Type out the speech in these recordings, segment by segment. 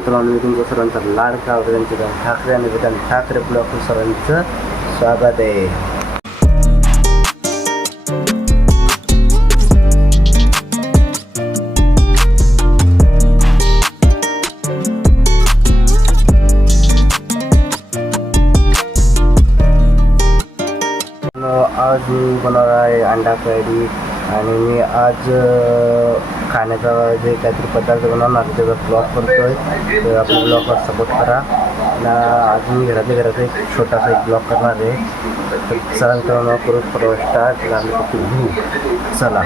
मित्रांनो, मी तुमचं सर्वांचा लाडका अभिनंदन ठाकरे आणि विधान ठाकरे ब्लॉग सर्वांचं स्वागत आहे. आज मी बनवणार आहे अंडा कढी आणि मी आज खाण्याचा जे काहीतरी पदार्थ बनवणार त्याचा ब्लॉग करतोय. तर आपल्या ब्लॉगवर सपोर्ट करा. आज मी घरात एक छोटासा एक ब्लॉग करणार आहे. तर चला मित्रांनो, करू स्टार्ट. लागले फक्त चला.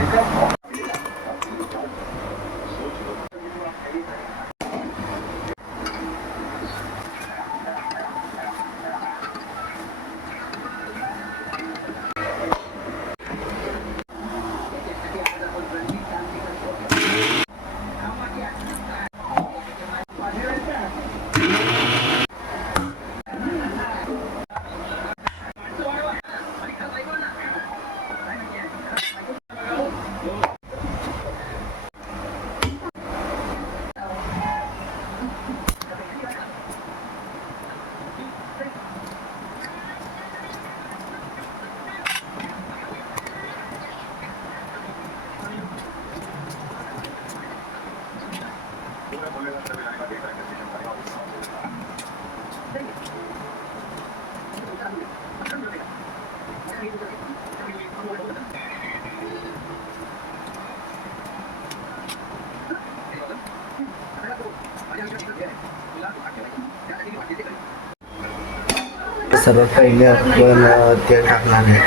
सर्वात पहिले आपण तेल टाकणार आहे.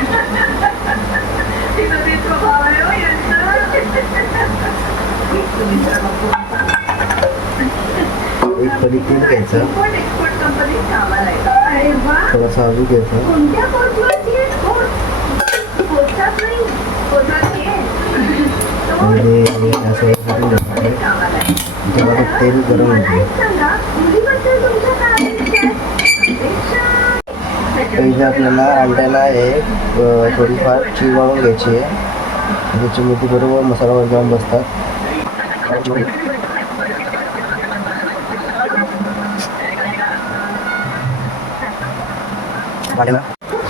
एक पडी तेल घ्यायचं, थोडासा अजून घ्यायचं आणि असं तेव्हा तेल गरम होते. पहिले आपल्याला अंड्याला थोडीफार चिरवाळून घ्यायची आहे. त्याच्यामध्ये बरोबर मसाला जाऊन बसतात.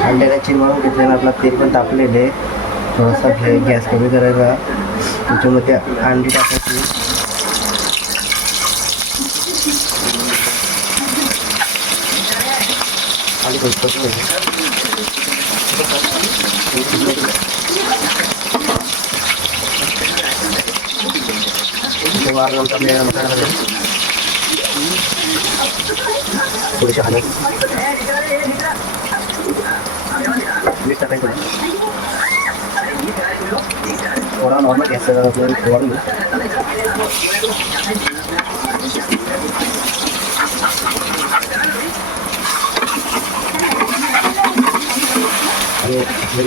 अंड्याला चिरवाळून घेतल्यानं आपला तेल पण तापलेले. थोडासा गॅस कमी करायचा. त्याच्यामध्ये अंडी टाकायची. थोडीशी हलत मीठ टाकायचं. थोडा नॉर्मल गॅस वाढून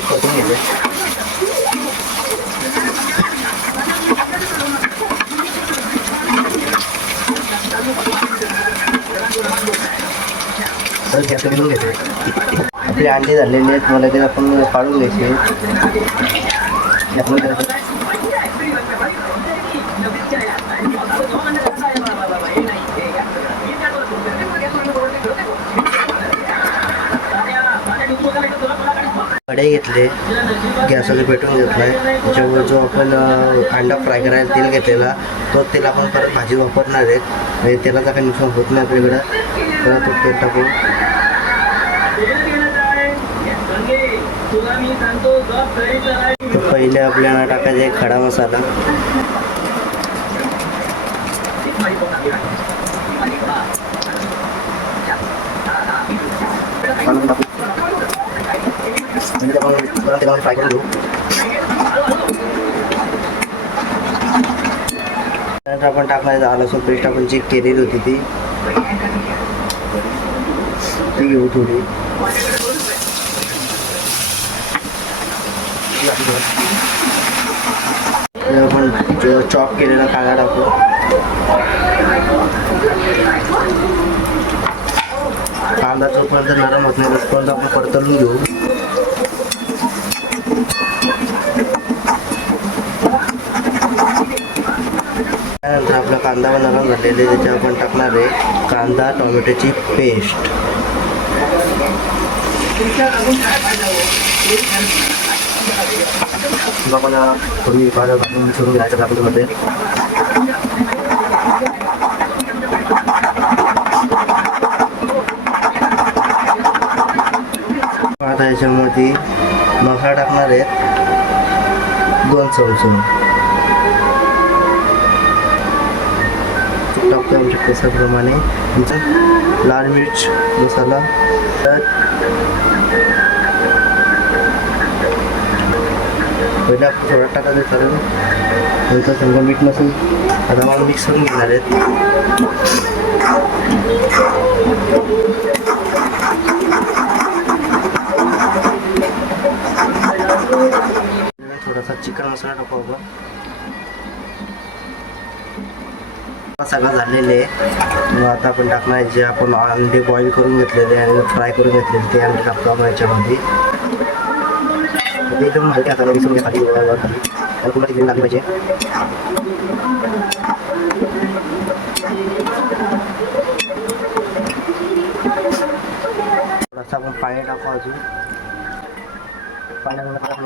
परतून घ्यायचं. गॅस कमी घ्यायचे. आपले अंडे झालेले आहेत, मला ते आपण काढून घ्यायचे. कढई घेतले, गॅसवर पेटवून घेतलाय. त्याच्यावर जो आपण अंडा फ्राय करायला तेल घेतलेला तो तेल आपण परत भाजी वापरणार आहेत. म्हणजे तेलाचा काही नुकसान होत नाही आपल्याकडं. परत तो तेल टाकू. तर पहिले आपल्याला टाकायचा आहे खडा मसाला. फ्राय करून घेऊ. त्यानंतर आपण टाकणार आलं लसूण पेस्ट आपण जी केलेली होती ती घेऊ थोडी. आपण चॉप केलेला कांदा टाकू. कांदा जोपर्यंत नरम होत नाही तोपर्यंत आपण परतवून घेऊ. त्यानंतर आपला कांदा नरम झालेले त्याच्यावर आपण टाकणार आहे कांदा टोमॅटोची पेस्ट. आपण थोडी पानं घालून सुरू घ्यायचं कापडमध्ये. आता याच्यामध्ये मसाला टाकणार आहे 2 चमचे. टाकतो आमच्या केसाप्रमाणे. लाल मिर्च मसाला, पहिला थोडा टाकायचं कारण नंतर समजा मीठ नसेल. आता मला मिक्स करून घेणार आहेत. थोडासा चिकन मसाला टाकू आपण. सगळं झालेले मग आता आपण टाकणार जे आपण अंडे बॉईल करून घेतलेले आणि फ्राय करून घेतलेले ते अंडे टाकतो आपण याच्यामध्ये. एकदम हलके हाताने मिसळून घ्या खाली आणि पुन्हा तिथे लागली पाहिजे. थोडासा आपण पाणी टाकू अजून.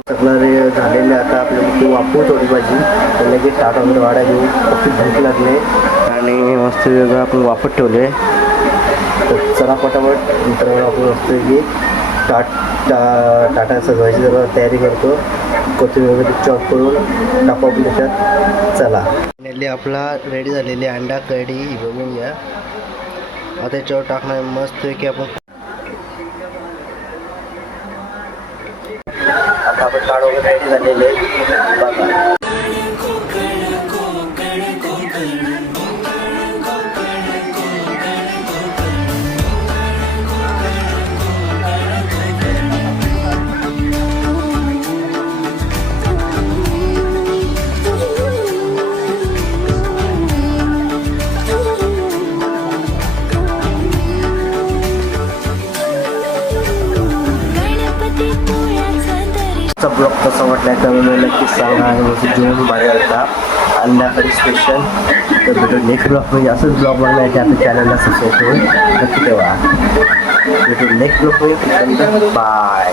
सगळं झालेले आता आपल्याला ते वापरू थोडी भाजी त्याला की ताट वगैरे वाढा देऊ. खूप भूक लागले आणि मस्त वेगळं आपण वापरत ठेवले. तर चला पटापट नंतर आपण मस्त की टाटा सजवायची जरा तयारी करतो. कोथिंबीर वगैरे चॉप करून टाकू आपण त्याच्यात. चला फायनली आपला रेडी झालेली अंडा कढी बघून घ्या. आता त्याच्यावर टाकणार मस्त की आपण. आता आपण ताट वगैरे रेडी झालेले बघा. ब्लॉग कसा वाटला त्यामुळे नक्कीच सांगा आणि माझं जेवण भारी होता अंड्याकडे स्पेशल. तर भेटू नेक्स्ट ब्लॉग म्हणजे असंच ब्लॉग बघण्यासाठी आपल्या चॅनलला सबस्क्राईब करून नक्की ठेवा. भेटू नेक्स्ट ब्लॉग म्हणजे बाय.